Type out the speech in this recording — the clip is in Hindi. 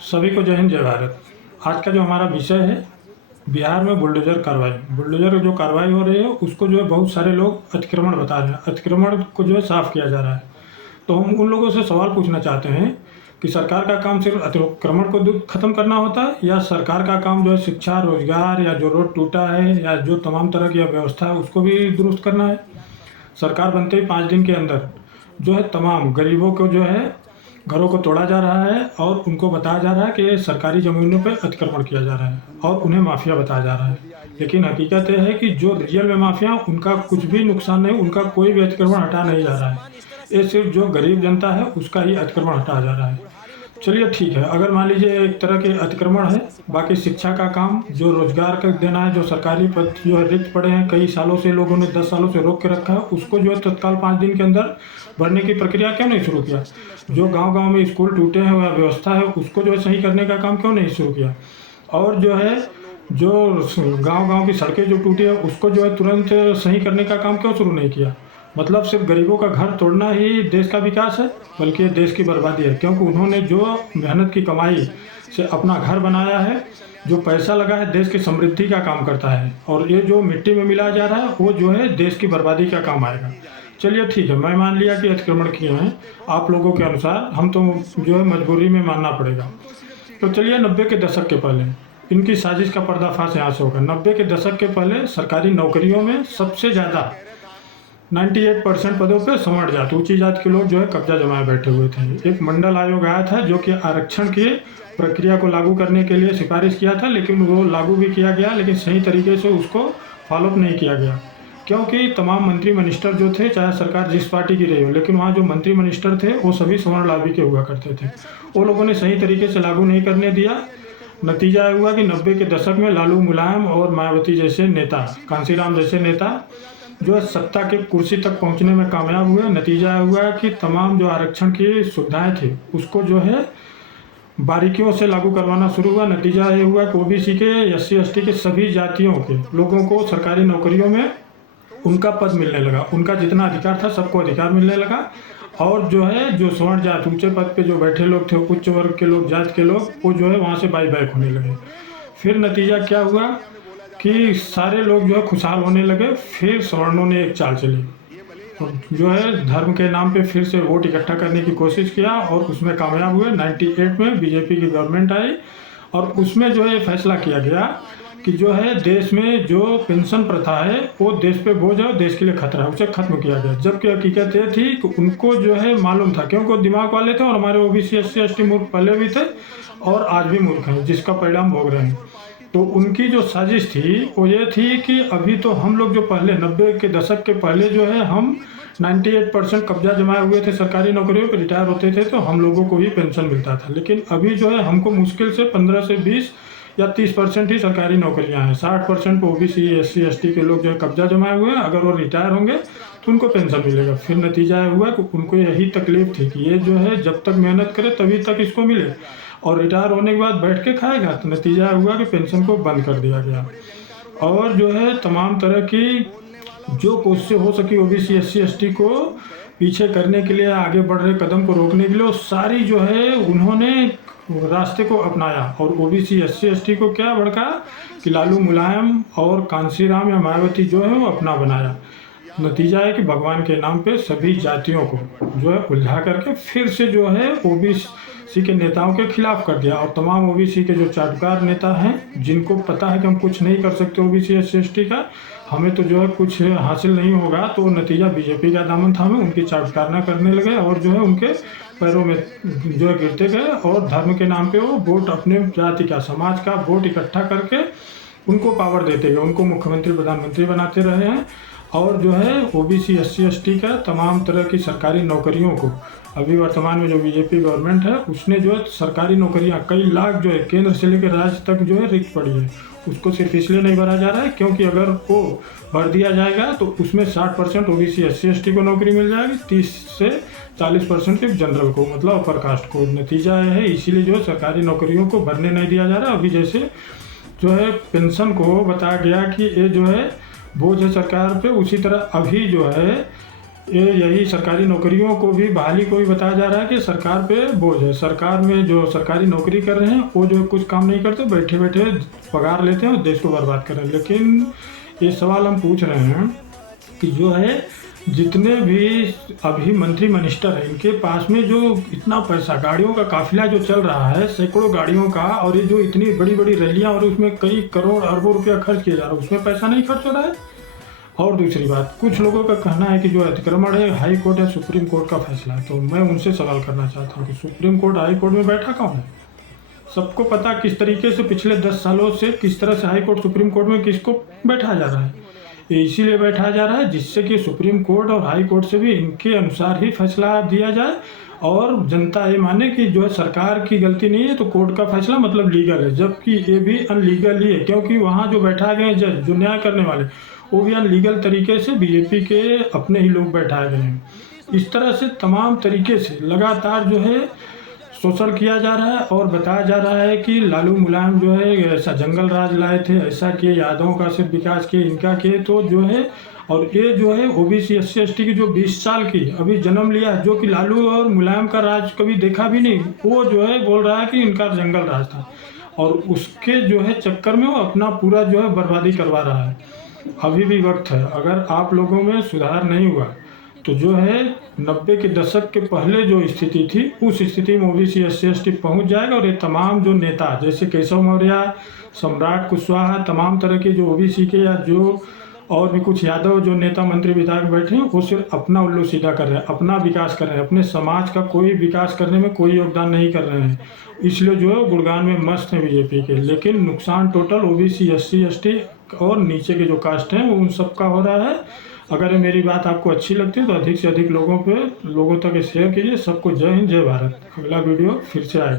सभी को जय हिंद जय भारत। आज का जो हमारा विषय है, बिहार में बुलडोज़र कार्रवाई। बुलडोज़र जो कार्रवाई हो रही है उसको जो है बहुत सारे लोग अतिक्रमण बता रहे हैं। अतिक्रमण को जो है साफ़ किया जा रहा है। तो हम उन लोगों से सवाल पूछना चाहते हैं कि सरकार का काम सिर्फ अतिक्रमण को ख़त्म करना होता है, या सरकार का काम जो है शिक्षा, रोजगार, या जो रोड टूटा है या जो तमाम तरह की व्यवस्था है उसको भी दुरुस्त करना है। सरकार बनते ही 5 दिन के अंदर जो है तमाम गरीबों को जो है घरों को तोड़ा जा रहा है और उनको बताया जा रहा है कि सरकारी ज़मीनों पे अतिक्रमण किया जा रहा है और उन्हें माफिया बताया जा रहा है। लेकिन हकीकत यह है कि जो रियल में माफिया, उनका कुछ भी नुकसान नहीं, उनका कोई भी अतिक्रमण हटा नहीं जा रहा है। ये सिर्फ जो गरीब जनता है उसका ही अतिक्रमण हटाया जा रहा है। चलिए ठीक है, अगर मान लीजिए एक तरह के अतिक्रमण है, बाकी शिक्षा का काम, जो रोजगार का देना है, जो सरकारी पद जो है रिक्त पड़े हैं, कई सालों से लोगों ने 10 सालों से रोक के रखा है, उसको जो है तत्काल 5 दिन के अंदर भरने की प्रक्रिया क्यों नहीं शुरू किया? जो गांव-गांव में स्कूल टूटे हैं या व्यवस्था है उसको जो है सही करने का काम क्यों नहीं शुरू किया? और जो है जो गांव-गांव की सड़कें जो टूटी है उसको जो है तुरंत सही करने का काम क्यों शुरू नहीं किया? मतलब सिर्फ गरीबों का घर तोड़ना ही देश का विकास है, बल्कि देश की बर्बादी है। क्योंकि उन्होंने जो मेहनत की कमाई से अपना घर बनाया है, जो पैसा लगा है, देश की समृद्धि का काम करता है, और ये जो मिट्टी में मिलाया जा रहा है वो जो है देश की बर्बादी का काम आएगा। चलिए ठीक है, मैं मान लिया कि अतिक्रमण किए हैं आप लोगों के अनुसार, हम तो जो है मजबूरी में मानना पड़ेगा। तो चलिए 90 के दशक के पहले इनकी साजिश का पर्दाफाश यहाँ से होगा। 90 के दशक के पहले सरकारी नौकरियों में सबसे ज़्यादा 98% पदों पे सवर्ण जाति, ऊंची जाति के लोग जो है कब्जा जमाए बैठे हुए थे। एक मंडल आयोग आया था जो कि आरक्षण की प्रक्रिया को लागू करने के लिए सिफारिश किया था, लेकिन वो लागू भी किया गया, लेकिन सही तरीके से उसको फॉलोअप नहीं किया गया। क्योंकि तमाम मंत्री मिनिस्टर जो थे, चाहे सरकार जिस पार्टी की रही हो, लेकिन वहाँ जो मंत्री मिनिस्टर थे वो सभी सवर्ण लॉबी के हुआ करते थे। वो लोगों ने सही तरीके से लागू नहीं करने दिया। नतीजा हुआ कि 90 के दशक में लालू, मुलायम और मायावती जैसे नेता, कांशीराम जैसे नेता जो है सत्ता की कुर्सी तक पहुंचने में कामयाब हुए। नतीजा हुआ कि तमाम जो आरक्षण की सुविधाएं थी उसको जो है बारीकियों से लागू करवाना शुरू हुआ। नतीजा ये हुआ कि ओबीसी के, एससी एसटी के सभी जातियों के लोगों को सरकारी नौकरियों में उनका पद मिलने लगा, उनका जितना अधिकार था सबको अधिकार मिलने लगा। और जो है जो स्वर्ण जाति, ऊंचे पद पे जो बैठे लोग थे, उच्च वर्ग के लोग, जाति के लोग, वो जो है वहाँ से बाई बैक होने लगे। फिर नतीजा क्या हुआ कि सारे लोग जो है खुशहाल होने लगे। फिर सवर्णों ने एक चाल चली और जो है धर्म के नाम पे फिर से वोट इकट्ठा करने की कोशिश किया और उसमें कामयाब हुए। 98 में बीजेपी की गवर्नमेंट आई और उसमें जो है फैसला किया गया कि जो है देश में जो पेंशन प्रथा है वो देश पे बोझ है, देश के लिए खतरा है, उसे खत्म किया गया। जबकि हकीकत ये थी कि उनको जो है मालूम था, क्योंकि वो दिमाग वाले थे और हमारे ओबीसी एससी एसटी मूर्ख पहले भी थे और आज भी मूर्ख हैं, जिसका परिणाम भोग रहे हैं। तो उनकी जो साजिश थी वो ये थी कि अभी तो हम लोग जो पहले 90 के दशक के पहले जो है हम 98% कब्जा जमाए हुए थे सरकारी नौकरियों पर, रिटायर होते थे तो हम लोगों को ही पेंशन मिलता था। लेकिन अभी जो है हमको मुश्किल से 15 से 20 या 30% ही सरकारी नौकरियां हैं। 60% ओबीसी एससी एसटी के लोग जो है कब्जा जमाए हुए हैं, अगर वो रिटायर होंगे तो उनको पेंशन मिलेगा। फिर नतीजा हुआ कि उनको यही तकलीफ थी कि ये जो है जब तक मेहनत करे तभी तक इसको मिले, और रिटायर होने के बाद बैठ के खाएगा। तो नतीजा हुआ कि पेंशन को बंद कर दिया गया और जो है तमाम तरह की जो कोशिशें हो सकी ओबीसी एससी एसटी को पीछे करने के लिए, आगे बढ़ रहे कदम को रोकने के लिए, वो सारी जो है उन्होंने रास्ते को अपनाया। और ओबीसी एससी एसटी को क्या भड़का कि लालू, मुलायम और कांशीराम या मायावती जो है वो अपना बनाया। नतीजा है कि भगवान के नाम पे सभी जातियों को जो है उलझा करके फिर से जो है ओबीसी के नेताओं के खिलाफ कर दिया। और तमाम ओबीसी के जो चाटुकार नेता हैं, जिनको पता है कि हम कुछ नहीं कर सकते ओबीसी एससी एसटी का, हमें तो जो है कुछ हासिल नहीं होगा, तो नतीजा बीजेपी का दामन थामे उनकी चाटुकारिता करने लगे और जो है उनके पैरों में जो है गिरते गए। और धर्म के नाम पे वो वोट, अपने जाति का, समाज का वोट इकट्ठा करके उनको पावर देते गए, उनको मुख्यमंत्री प्रधानमंत्री बनाते रहे हैं। और जो है ओबीसी एससी एसटी का तमाम तरह की सरकारी नौकरियों को, अभी वर्तमान में जो बीजेपी गवर्नमेंट है उसने जो है सरकारी नौकरियां कई लाख जो है केंद्र से लेकर राज्य तक जो है रिक्त पड़ी है, उसको सिर्फ इसलिए नहीं भरा जा रहा है क्योंकि अगर वो भर दिया जाएगा तो उसमें 60% ओबीसी एससी एसटी को नौकरी मिल जाएगी, 30 से 40% सिर्फ जनरल को, मतलब अपर कास्ट को। नतीजा है इसीलिए जो है सरकारी नौकरियों को भरने नहीं दिया जा रहा। अभी जैसे जो है पेंशन को बताया गया कि ये जो है बोझ है सरकार पे, उसी तरह अभी जो है यही सरकारी नौकरियों को भी बहाली को भी बताया जा रहा है कि सरकार पे बोझ है। सरकार में जो सरकारी नौकरी कर रहे हैं वो जो कुछ काम नहीं करते, बैठे बैठे पगार लेते हैं और देश को बर्बाद कर रहे हैं। लेकिन ये सवाल हम पूछ रहे हैं कि जो है जितने भी अभी मंत्री मिनिस्टर हैं, इनके पास में जो इतना पैसा, गाड़ियों का काफिला जो चल रहा है, सैकड़ों गाड़ियों का, और ये जो इतनी बड़ी बड़ी रैलियां और उसमें कई करोड़ अरबों रुपया खर्च किया जा रहा है, उसमें पैसा नहीं खर्च हो रहा है। और दूसरी बात, कुछ लोगों का कहना है कि जो अतिक्रमण है हाई कोर्ट या सुप्रीम कोर्ट का फैसला है। तो मैं उनसे सवाल करना चाहता हूँ कि सुप्रीम कोर्ट हाई कोर्ट में बैठा कौन है? सबको पता किस तरीके से पिछले 10 सालों से किस तरह से हाई कोर्ट सुप्रीम कोर्ट में किसको बैठाया जा रहा है। ये इसीलिए बैठाया जा रहा है जिससे कि सुप्रीम कोर्ट और हाई कोर्ट से भी इनके अनुसार ही फैसला दिया जाए और जनता ये माने कि जो है सरकार की गलती नहीं है तो कोर्ट का फैसला मतलब लीगल है, जबकि ये भी अनलीगल ही है, क्योंकि वहाँ जो बैठा गए जज, जो न्याय करने वाले, वो भी अनलीगल तरीके से बीजेपी के अपने ही लोग बैठाए गए हैं। इस तरह से तमाम तरीके से लगातार जो है शोषण किया जा रहा है और बताया जा रहा है कि लालू मुलायम जो है ऐसा जंगल राज लाए थे, ऐसा किए, यादवों का सिर्फ विकास किए, इनका किए, तो जो है और ये जो है ओबीसी SC ST की जो 20 साल की अभी जन्म लिया, जो कि लालू और मुलायम का राज कभी देखा भी नहीं, वो जो है बोल रहा है कि इनका जंगल राज था, और उसके जो है चक्कर में वो अपना पूरा जो है बर्बादी करवा रहा है। अभी भी वक्त है, अगर आप लोगों में सुधार नहीं हुआ तो जो है 90 के दशक के पहले जो स्थिति थी उस स्थिति में ओबीसी SC ST पहुंच जाएगा। और ये तमाम जो नेता जैसे केशव मौर्य, सम्राट कुशवाहा, तमाम तरह के जो ओबीसी के या जो और भी कुछ यादव जो नेता मंत्री विधायक बैठे हैं, वो सिर्फ अपना उल्लू सीधा कर रहे हैं, अपना विकास कर रहे हैं, अपने समाज का कोई विकास करने में कोई योगदान नहीं कर रहे हैं। इसलिए जो है गुणगान में मस्त हैं बीजेपी के, लेकिन नुकसान टोटल ओबीसी SC ST और नीचे के जो कास्ट हैं उन सब का हो रहा है। अगर मेरी बात आपको अच्छी लगती है तो अधिक से अधिक लोगों तक शेयर कीजिए। सबको जय हिंद, जय भारत। अगला वीडियो फिर से आएगा।